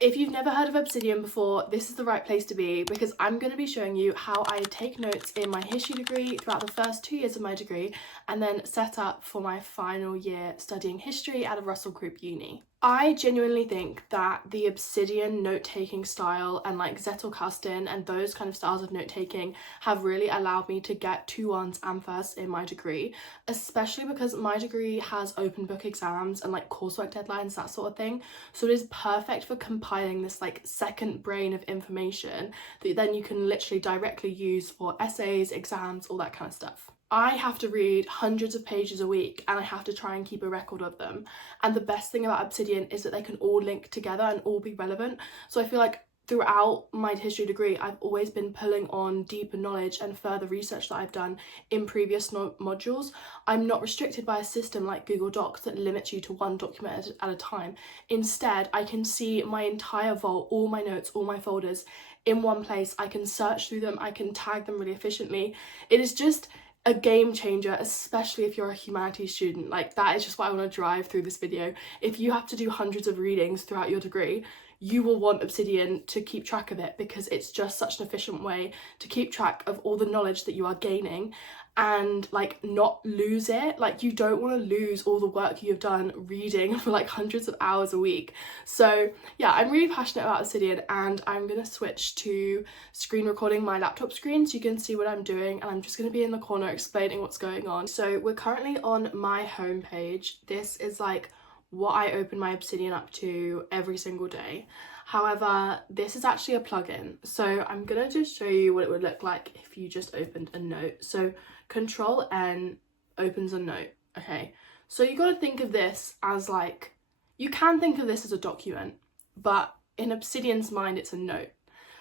If you've never heard of Obsidian before, this is the right place to be, because I'm going to be showing you how I take notes in my history degree throughout the first 2 years of my degree and then set up for my final year studying history at a Russell Group uni. I genuinely think that the Obsidian note-taking style and like Zettelkasten and those kind of styles of note-taking have really allowed me to get 2-1s and firsts in my degree, especially because my degree has open book exams and like coursework deadlines, that sort of thing. So it is perfect for compiling this like second brain of information that then you can literally directly use for essays, exams, all that kind of stuff. I have to read hundreds of pages a week and I have to try and keep a record of them. And the best thing about Obsidian is that they can all link together and all be relevant. So I feel like throughout my history degree, I've always been pulling on deeper knowledge and further research that I've done in previous modules. I'm not restricted by a system like Google Docs that limits you to one document at a time. Instead, I can see my entire vault, all my notes, all my folders in one place. I can search through them, I can tag them really efficiently. It is just a game changer, especially if you're a humanities student. Like, that is just what I want to drive through this video. If you have to do hundreds of readings throughout your degree, you will want Obsidian to keep track of it, because it's just such an efficient way to keep track of all the knowledge that you are gaining and like not lose it. Like, you don't want to lose all the work you've done reading for like hundreds of hours a week. So yeah, I'm really passionate about Obsidian, and I'm gonna switch to screen recording my laptop screen so you can see what I'm doing, and I'm just gonna be in the corner explaining what's going on. So we're currently on my homepage. This is like what I open my Obsidian up to every single day. However, this is actually a plugin, so I'm gonna just show you what it would look like if you just opened a note. So Control N opens a note. Okay, so you got to think of this as like, you can think of this as a document, but in Obsidian's mind it's a note.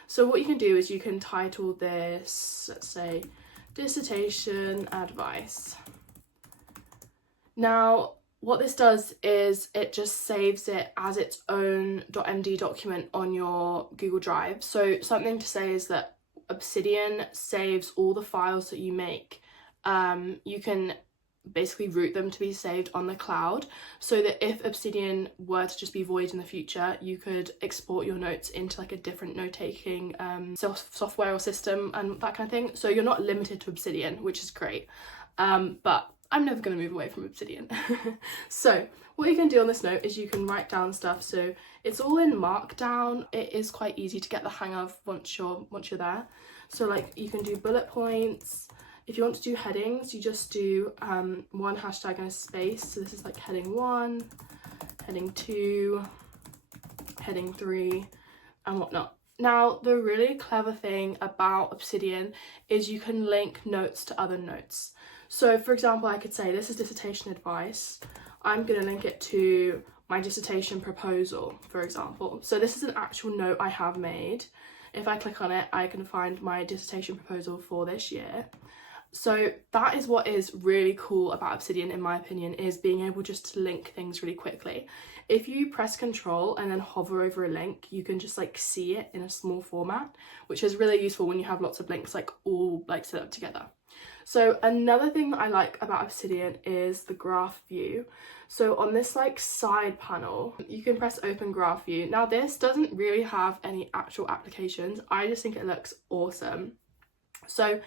So what you can do is you can title this, let's say, dissertation advice. Now what this does is it just saves it as its own .md document on your Google Drive. So something to say is that Obsidian saves all the files that you make. You can basically route them to be saved on the cloud, so that if Obsidian were to just be void in the future, you could export your notes into like a different note-taking software or system and that kind of thing. So you're not limited to Obsidian, which is great. But I'm never going to move away from Obsidian. So what you can do on this note is you can write down stuff. So it's all in Markdown. It is quite easy to get the hang of once you're there. So like, you can do bullet points. If you want to do headings, you just do one hashtag and a space. So this is like heading 1, heading 2, heading 3, and whatnot. Now, the really clever thing about Obsidian is you can link notes to other notes. So for example, I could say this is dissertation advice. I'm going to link it to my dissertation proposal, for example. So this is an actual note I have made. If I click on it, I can find my dissertation proposal for this year. So that is what is really cool about Obsidian, in my opinion, is being able just to link things really quickly. If you press Control and then hover over a link, you can just like see it in a small format, which is really useful when you have lots of links like all like set up together. So another thing that I like about Obsidian is the graph view. So on this like side panel, you can press open graph view. Now this doesn't really have any actual applications. I just think it looks awesome. So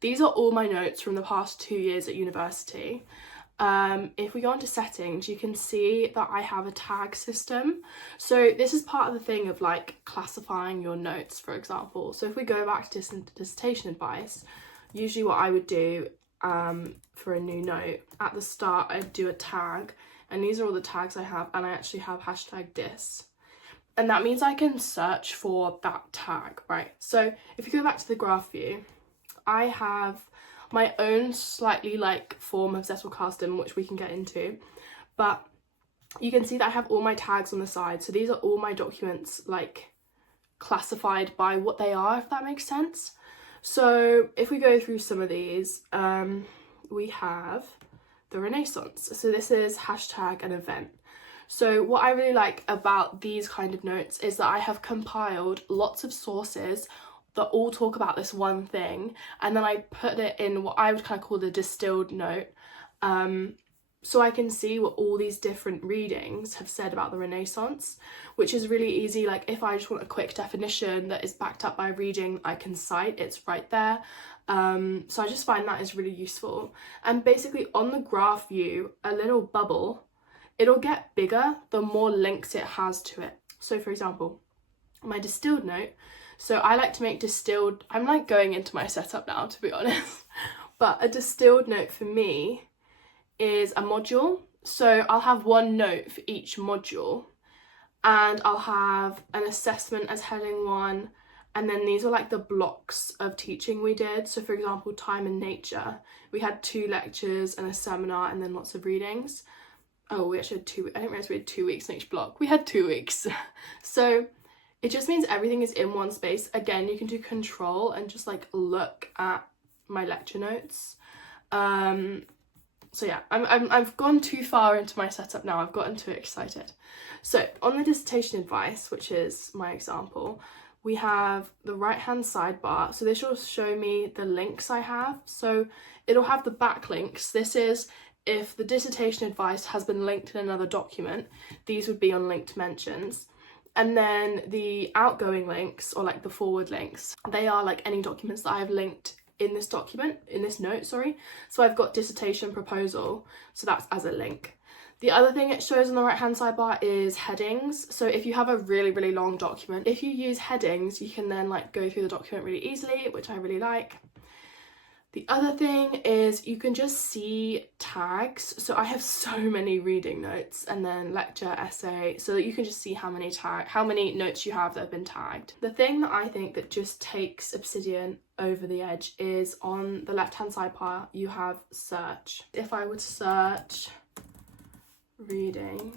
these are all my notes from the past 2 years at university. If we go into settings, you can see that I have a tag system. So this is part of the thing of like classifying your notes, for example. So if we go back to dissertation advice, usually what I would do for a new note, at the start I'd do a tag, and these are all the tags I have, and I actually have hashtag dis. And that means I can search for that tag, right? So if you go back to the graph view, I have my own slightly like form of Zettelkasten, which we can get into, but you can see that I have all my tags on the side. So these are all my documents like classified by what they are, if that makes sense. So if we go through some of these, we have the Renaissance. So this is hashtag an event. So what I really like about these kind of notes is that I have compiled lots of sources that all talk about this one thing, and then I put it in what I would kind of call the distilled note, so I can see what all these different readings have said about the Renaissance, which is really easy. Like if I just want a quick definition that is backed up by reading I can cite, it's right there. So I just find that is really useful. And basically on the graph view, a little bubble, it'll get bigger the more links it has to it. So for example, my distilled note, so I like to make distilled, I'm like going into my setup now to be honest, but a distilled note for me is a module. So I'll have one note for each module, and I'll have an assessment as heading 1, and then these are like the blocks of teaching we did. So for example, time and nature, we had 2 lectures and a seminar and then lots of readings. Oh, we actually had 2, I didn't realize we had 2 weeks in each block. We had 2 weeks. So it just means everything is in one space. Again, you can do control and just like look at my lecture notes. So yeah, I've gone too far into my setup now. I've gotten too excited. So on the dissertation advice, which is my example, we have the right hand sidebar. So this will show me the links I have. So it'll have the backlinks. This is if the dissertation advice has been linked in another document, these would be on linked mentions. And then the outgoing links, or like the forward links, they are like any documents that I've linked in this document, in this note, sorry. So I've got dissertation proposal, so that's as a link. The other thing it shows on the right hand sidebar is headings. So if you have a really, really long document, if you use headings, you can then like go through the document really easily, which I really like. The other thing is you can just see tags. So I have so many reading notes and then lecture, essay, so that you can just see how many notes you have that have been tagged. The thing that I think that just takes Obsidian over the edge is on the left hand sidebar you have search. If I would search reading,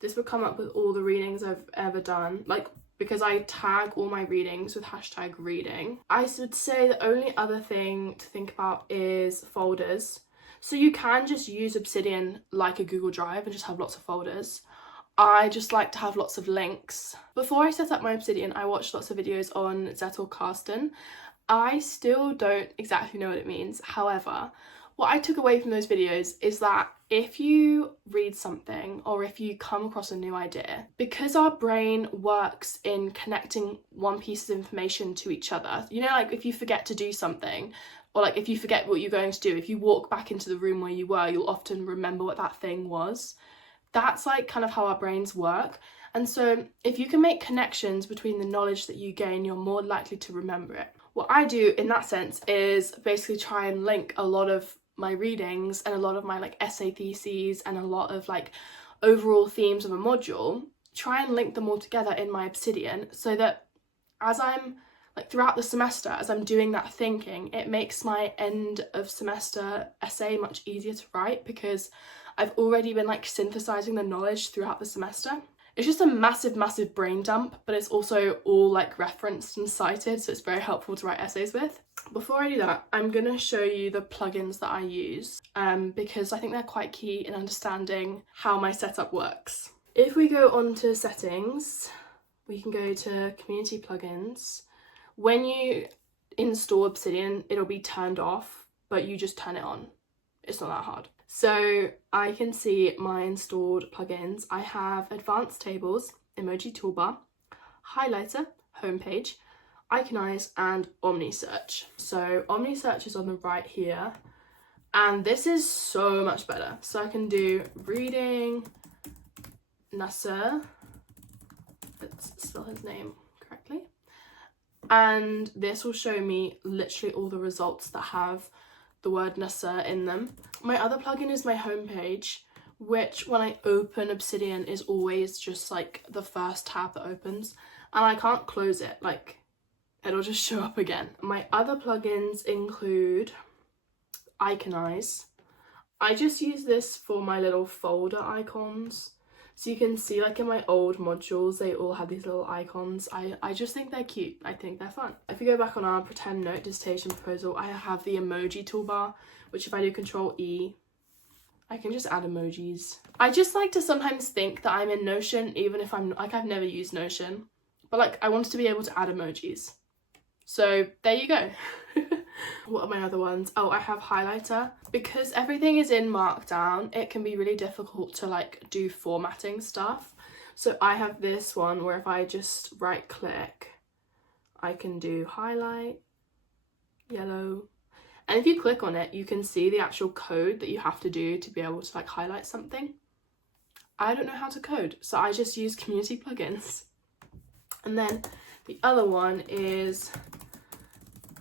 this would come up with all the readings I've ever done, like because I tag all my readings with hashtag reading. I would say the only other thing to think about is folders. So you can just use Obsidian like a Google Drive and just have lots of folders. I just like to have lots of links. Before I set up my Obsidian, I watched lots of videos on Zettelkasten. I still don't exactly know what it means. However, what I took away from those videos is that if you read something or if you come across a new idea, because our brain works in connecting one piece of information to each other, you know, like if you forget to do something, or like if you forget what you're going to do, if you walk back into the room where you were, you'll often remember what that thing was. That's like kind of how our brains work. And so if you can make connections between the knowledge that you gain, you're more likely to remember it. What I do in that sense is basically try and link a lot of my readings and a lot of my like essay theses and a lot of like overall themes of a module, try and link them all together in my Obsidian, so that as I'm like throughout the semester, as I'm doing that thinking, it makes my end of semester essay much easier to write because I've already been like synthesizing the knowledge throughout the semester. It's just a massive brain dump, but it's also all like referenced and cited, so it's very helpful to write essays with. Before I do that, I'm going to show you the plugins that I use because I think they're quite key in understanding how my setup works. If we go on to settings, we can go to community plugins. When you install Obsidian, it'll be turned off, but you just turn it on. It's not that hard. So I can see my installed plugins. I have advanced tables, emoji toolbar, highlighter, homepage, iconize, and omnisearch. So omnisearch is on the right here, and this is so much better. So I can do reading Nasser, let's spell his name correctly, and this will show me literally all the results that have the word Nasser in them. My other plugin is my homepage, which when I open Obsidian is always just like the first tab that opens, and I can't close it, like it'll just show up again. My other plugins include Iconize. I just use this for my little folder icons. So you can see like in my old modules, they all have these little icons. I just think they're cute. I think they're fun. If we go back on our pretend note dissertation proposal, I have the emoji toolbar, which if I do Control E, I can just add emojis. I just like to sometimes think that I'm in Notion, even if I'm like, I've never used Notion, but like I wanted to be able to add emojis. So there you go. What are my other ones? Oh, I have highlighter. Because everything is in Markdown, it can be really difficult to like do formatting stuff. So I have this one where if I just right click, I can do highlight, yellow. And if you click on it, you can see the actual code that you have to do to be able to like highlight something. I don't know how to code, so I just use community plugins. And then the other one is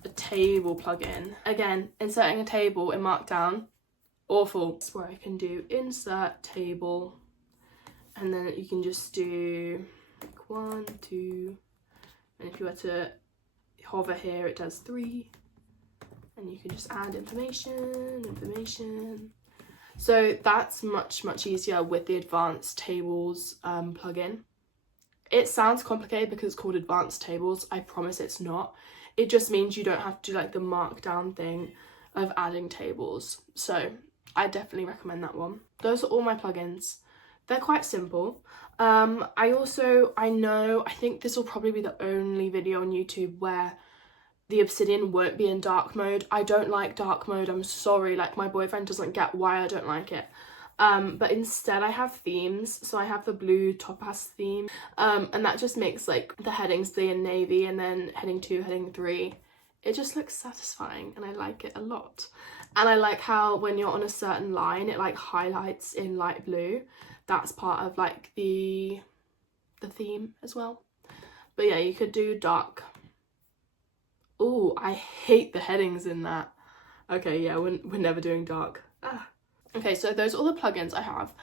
a table plugin. Again, inserting a table in Markdown, awful. That's where I can do insert table, and then you can just do like 1, 2, and if you were to hover here, it does 3, and you can just add information. So that's much easier with the advanced tables plugin. It sounds complicated because it's called advanced tables. I promise it's not. It just means you don't have to do like the Markdown thing of adding tables. So I definitely recommend that one. Those are all my plugins. They're quite simple. I think this will probably be the only video on YouTube where the Obsidian won't be in dark mode. I don't like dark mode, I'm sorry, like my boyfriend doesn't get why I don't like it. But instead I have themes. So I have the blue topaz theme, and that just makes like the headings be in navy, and then heading 2, heading 3. It just looks satisfying and I like it a lot. And I like how when you're on a certain line, it like highlights in light blue. That's part of like the theme as well. But yeah, you could do dark. Oh, I hate the headings in that. Okay, yeah, we're never doing dark. Okay, so those are all the plugins I have.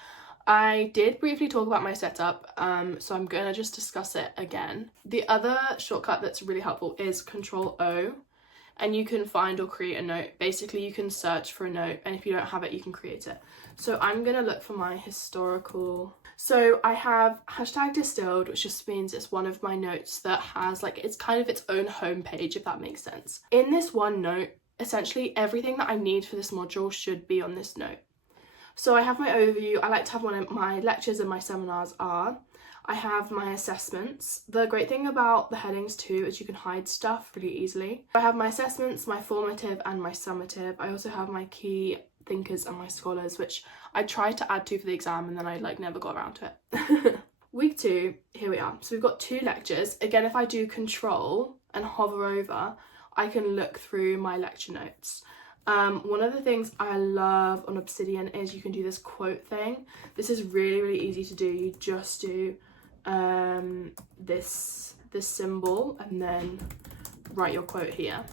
I did briefly talk about my setup, so I'm gonna just discuss it again. The other shortcut that's really helpful is Control-O, and you can find or create a note. Basically, you can search for a note, and if you don't have it, you can create it. So I'm gonna look for my historical. So I have #distilled, which just means it's one of my notes that has like, it's kind of its own homepage, if that makes sense. In this one note, essentially everything that I need for this module should be on this note. So I have my overview. I like to have one of my lectures and my seminars are. I have my assessments. The great thing about the headings too is you can hide stuff really easily. I have my assessments, my formative and my summative. I also have my key thinkers and my scholars, which I tried to add to for the exam and then I like never got around to it. Week 2, here we are. So we've got 2 lectures. Again, if I do control and hover over, I can look through my lecture notes. One of the things I love on Obsidian is you can do this quote thing. This is really easy to do. You just do this symbol and then write your quote here.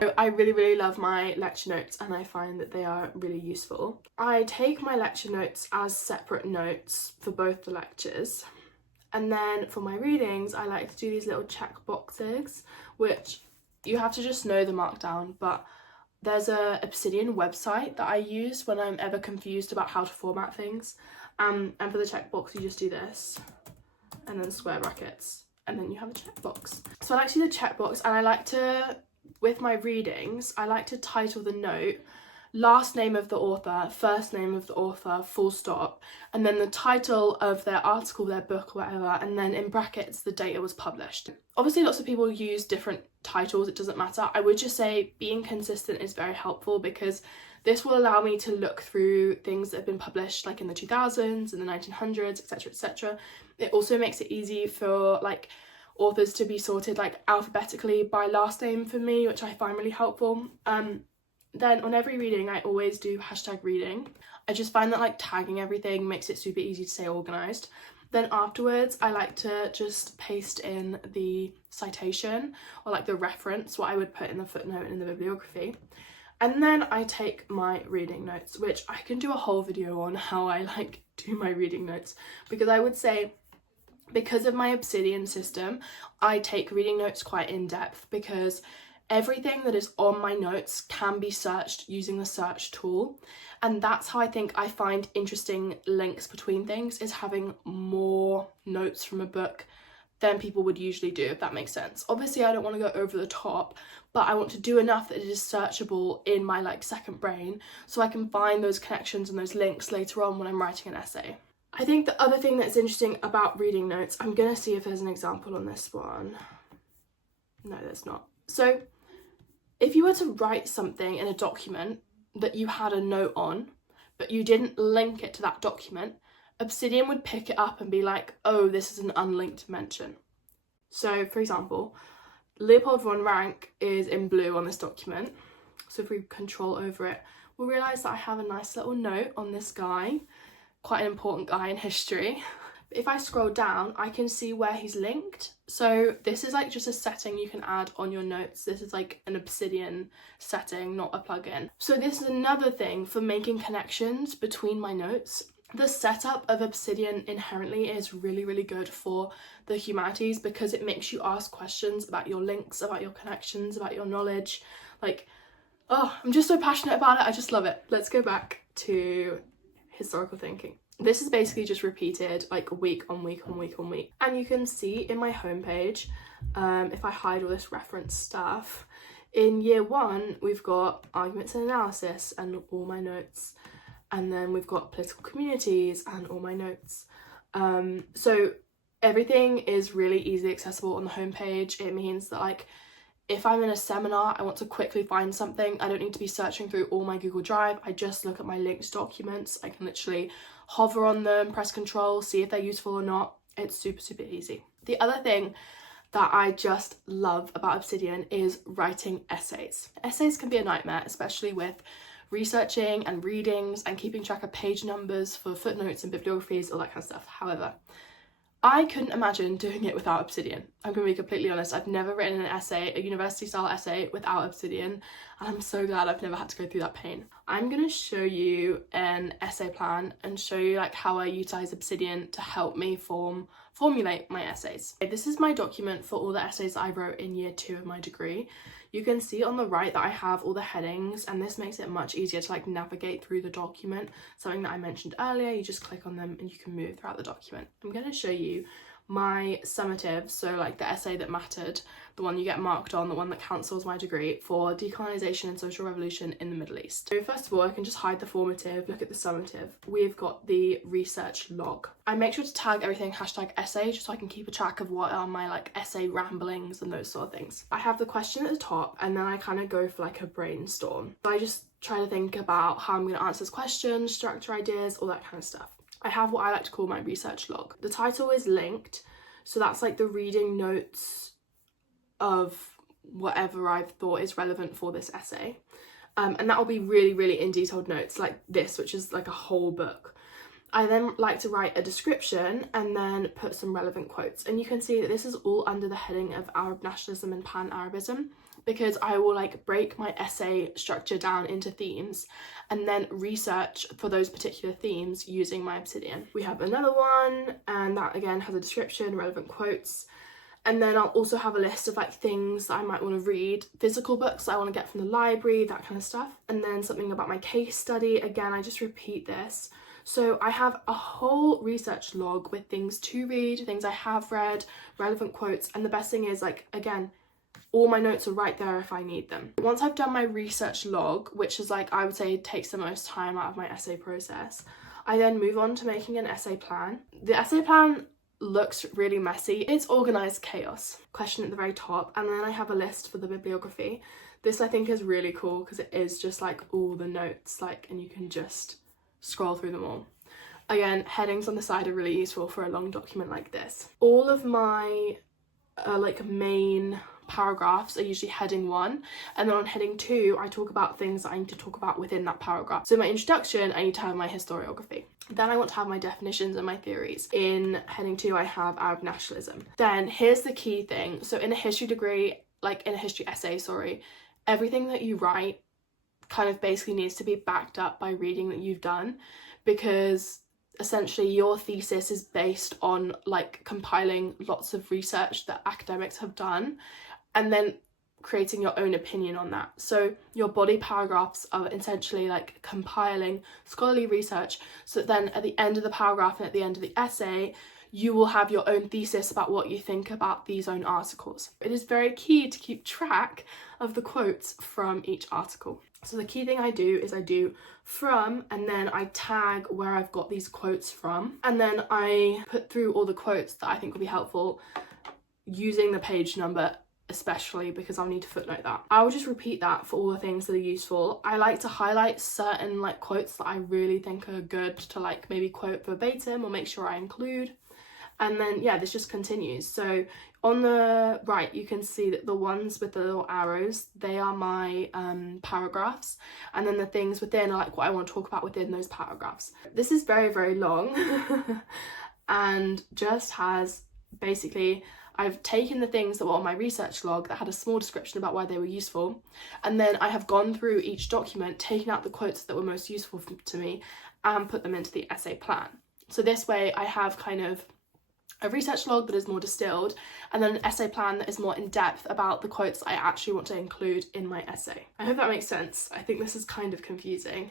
So I really love my lecture notes and I find that they are really useful. I take my lecture notes as separate notes for both the lectures, and then for my readings I like to do these little check boxes, which you have to just know the Markdown, but there's a Obsidian website that I use when I'm ever confused about how to format things, and for the checkbox you just do this and then square brackets and then you have a checkbox. So I like to do the checkbox, and I like to, with my readings, I like to title the note last name of the author, first name of the author, full stop, and then the title of their article, their book, whatever, and then in brackets the date it was published. Obviously lots of people use different titles, it doesn't matter. I would just say being consistent is very helpful because this will allow me to look through things that have been published like in the 2000s, in the 1900s, etc. It also makes it easy for like authors to be sorted like alphabetically by last name for me, which I find really helpful. Then on every reading I always do #reading. I just find that like tagging everything makes it super easy to stay organised. Then afterwards I like to just paste in the citation or like the reference, what I would put in the footnote and in the bibliography. And then I take my reading notes, which I can do a whole video on how I like do my reading notes, because I would say because of my Obsidian system I take reading notes quite in depth, because everything that is on my notes can be searched using the search tool, and that's how I think I find interesting links between things, is having more notes from a book than people would usually do, if that makes sense. Obviously I don't want to go over the top, but I want to do enough that it is searchable in my like second brain so I can find those connections and those links later on when I'm writing an essay. I think the other thing that's interesting about reading notes, I'm gonna see if there's an example on this one. No, there's not. So If you were to write something in a document that you had a note on, but you didn't link it to that document, Obsidian would pick it up and be like, oh, this is an unlinked mention. So, for example, Leopold von Rank is in blue on this document. So if we control over it, we'll realise that I have a nice little note on this guy, quite an important guy in history. If I scroll down, I can see where he's linked. So this is like just a setting you can add on your notes. This is like an Obsidian setting, not a plugin. So this is another thing for making connections between my notes. The setup of Obsidian inherently is really, really good for the humanities because it makes you ask questions about your links, about your connections, about your knowledge. Like, oh, I'm just so passionate about it. I just love it. Let's go back to historical thinking. This is basically just repeated like week on week on week on week. And you can see in my homepage, if I hide all this reference stuff, in year 1, we've got arguments and analysis and all my notes. And then we've got political communities and all my notes. So everything is really easily accessible on the homepage. It means that like, if I'm in a seminar, I want to quickly find something, I don't need to be searching through all my Google Drive. I just look at my linked documents. I can literally hover on them, press control, see if they're useful or not. It's super, super easy. The other thing that I just love about Obsidian is writing essays. Essays can be a nightmare, especially with researching and readings and keeping track of page numbers for footnotes and bibliographies, all that kind of stuff. However, I couldn't imagine doing it without Obsidian. I'm going to be completely honest. I've never written an essay, a university style essay, without Obsidian, and I'm so glad I've never had to go through that pain. I'm going to show you an essay plan and show you like how I utilize Obsidian to help me formulate my essays. This is my document for all the essays that I wrote in year 2 of my degree. You can see on the right that I have all the headings, and this makes it much easier to like navigate through the document. Something that I mentioned earlier, you just click on them and you can move throughout the document. I'm going to show you my summative, so like the essay that mattered, the one you get marked on, the one that counts towards my degree, for decolonisation and social revolution in the Middle East. So first of all, I can just hide the formative, look at the summative. We've got the research log. I make sure to tag everything #essay just so I can keep a track of what are my like essay ramblings and those sort of things. I have the question at the top and then I kind of go for like a brainstorm. I just try to think about how I'm going to answer this question, structure ideas, all that kind of stuff. I have what I like to call my research log. The title is linked, so that's like the reading notes of whatever I've thought is relevant for this essay. And that will be really, really in detailed notes like this, which is like a whole book. I then like to write a description and then put some relevant quotes. And you can see that this is all under the heading of Arab nationalism and Pan-Arabism, because I will like break my essay structure down into themes and then research for those particular themes using my Obsidian. We have another one, and that again has a description, relevant quotes. And then I'll also have a list of like things that I might want to read, physical books that I want to get from the library, that kind of stuff. And then something about my case study. Again, I just repeat this. So I have a whole research log with things to read, things I have read, relevant quotes. And the best thing is, like, again, all my notes are right there if I need them. Once I've done my research log, which is like, I would say takes the most time out of my essay process, I then move on to making an essay plan. The essay plan looks really messy. It's organized chaos. Question at the very top, and then I have a list for the bibliography. This I think is really cool because it is just like all the notes, like, and you can just scroll through them all. Again, headings on the side are really useful for a long document like this. All of my like main paragraphs are usually heading 1, and then on heading 2 I talk about things that I need to talk about within that paragraph. So my introduction, I need to have my historiography. Then I want to have my definitions and my theories. In heading 2 I have Arab nationalism. Then here's the key thing. So in a history degree, like in a history essay, sorry, everything that you write kind of basically needs to be backed up by reading that you've done, because essentially your thesis is based on like compiling lots of research that academics have done and then creating your own opinion on that. So your body paragraphs are essentially like compiling scholarly research, so that then at the end of the paragraph and at the end of the essay you will have your own thesis about what you think about these own articles. It is very key to keep track of the quotes from each article. So the key thing I do is I do from, and then I tag where I've got these quotes from, and then I put through all the quotes that I think will be helpful using the page number especially, because I'll need to footnote that. I'll just repeat that for all the things that are useful. I like to highlight certain like quotes that I really think are good to like maybe quote verbatim or make sure I include. And then yeah, this just continues. So on the right you can see that the ones with the little arrows, they are my paragraphs, and then the things within are like what I want to talk about within those paragraphs. This is very, very long and just has basically, I've taken the things that were on my research log that had a small description about why they were useful, and then I have gone through each document, taken out the quotes that were most useful to me and put them into the essay plan. So this way I have kind of a research log that is more distilled, and then an essay plan that is more in depth about the quotes I actually want to include in my essay. I hope that makes sense. I think this is kind of confusing.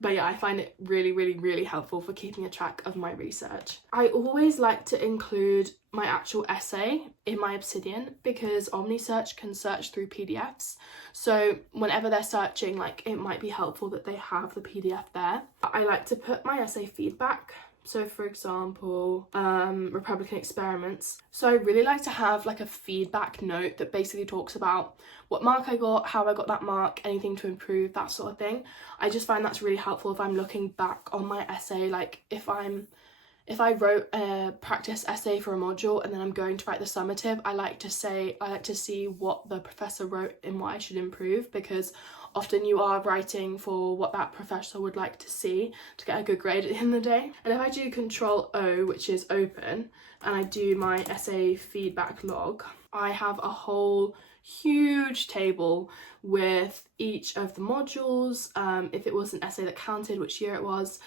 But yeah, I find it really, really, really helpful for keeping a track of my research. I always like to include my actual essay in my Obsidian because OmniSearch can search through PDFs. So whenever they're searching, like, it might be helpful that they have the PDF there. I like to put my essay feedback. So for example, Republican experiments. So I really like to have like a feedback note that basically talks about what mark I got, how I got that mark, anything to improve, that sort of thing. I just find that's really helpful if I'm looking back on my essay. Like if I wrote a practice essay for a module and then I'm going to write the summative, I like to see what the professor wrote and what I should improve, because often you are writing for what that professor would like to see to get a good grade at the end of the day. And if I do Control O, which is open, and I do my essay feedback log, I have a whole huge table with each of the modules, if it was an essay that counted, which year it was,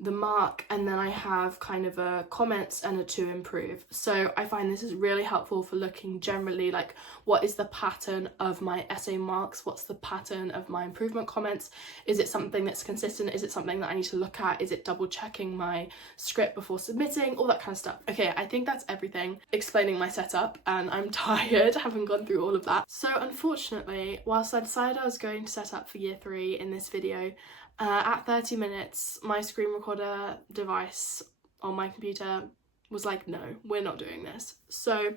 the mark, and then I have kind of a comments and a to improve. So I find this is really helpful for looking generally like what is the pattern of my essay marks, what's the pattern of my improvement comments, is it something that's consistent, is it something that I need to look at, is it double checking my script before submitting, all that kind of stuff. Okay, I think that's everything explaining my setup, and I'm tired having gone through all of that. So unfortunately, whilst I decided I was going to set up for year 3 in this video, at 30 minutes, my screen recorder device on my computer was like, no, we're not doing this. So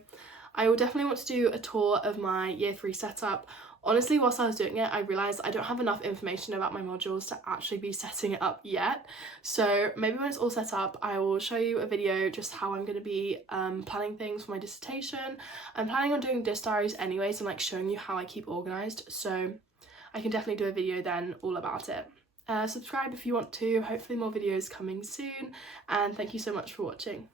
I will definitely want to do a tour of my year 3 setup. Honestly, whilst I was doing it, I realised I don't have enough information about my modules to actually be setting it up yet. So maybe when it's all set up, I will show you a video just how I'm going to be planning things for my dissertation. I'm planning on doing diss diaries anyways and like showing you how I keep organised. So I can definitely do a video then all about it. Subscribe if you want to, hopefully more videos coming soon, and thank you so much for watching.